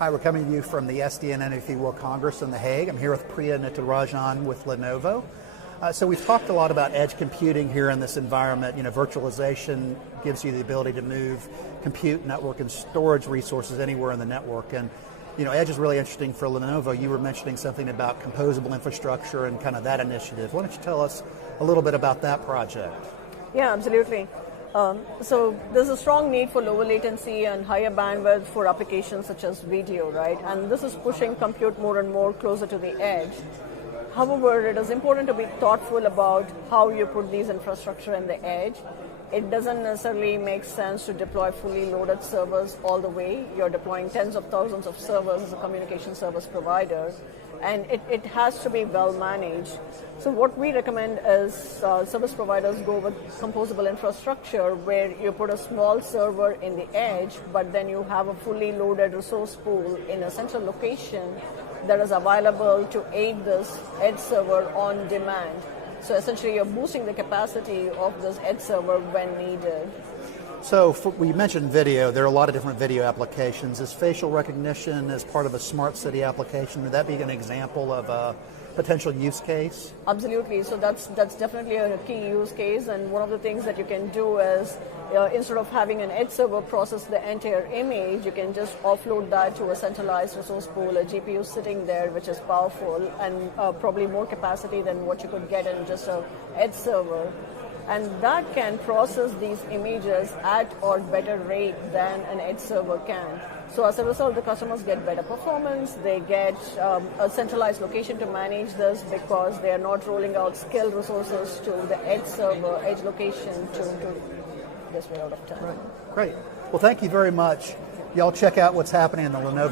Hi, we're coming to you from the SDN NFV World Congress in The Hague. I'm here with Priya Nitarajan with Lenovo. So we've talked a lot about edge computing here in this environment. You know, virtualization gives you the ability to move compute, network, and storage resources anywhere in the network. And you know, edge is really interesting for Lenovo. You were mentioning something about composable infrastructure and kind of that initiative. Why don't you tell us a little bit about that project? Yeah, absolutely. So there's a strong need for lower latency and higher bandwidth for applications such as video, right? And this is pushing compute more and more closer to the edge. However, it is important to be thoughtful about how you put these infrastructure in the edge. It doesn't necessarily make sense to deploy fully loaded servers all the way. You're deploying tens of thousands of servers as a communication service provider, and it has to be well managed. So what we recommend is service providers go with composable infrastructure where you put a small server in the edge, but then you have a fully loaded resource pool in a central location that is available to aid this edge server on demand. So essentially you're boosting the capacity of this edge server when needed. So we mentioned video. There are a lot of different video applications. Is facial recognition as part of a smart city application? Would that be an example of a potential use case? Absolutely. So that's definitely a key use case. And one of the things that you can do is instead of having an edge server process the entire image, you can just offload that to a centralized resource pool, a GPU sitting there, which is powerful and probably more capacity than what you could get in just an edge server. And that can process these images at or better rate than an edge server can. So as a result, the customers get better performance, they get a centralized location to manage this because they are not rolling out skilled resources to the edge server, edge location to this way out of time. Right. Great. Well, thank you very much. Y'all check out what's happening in the Lenovo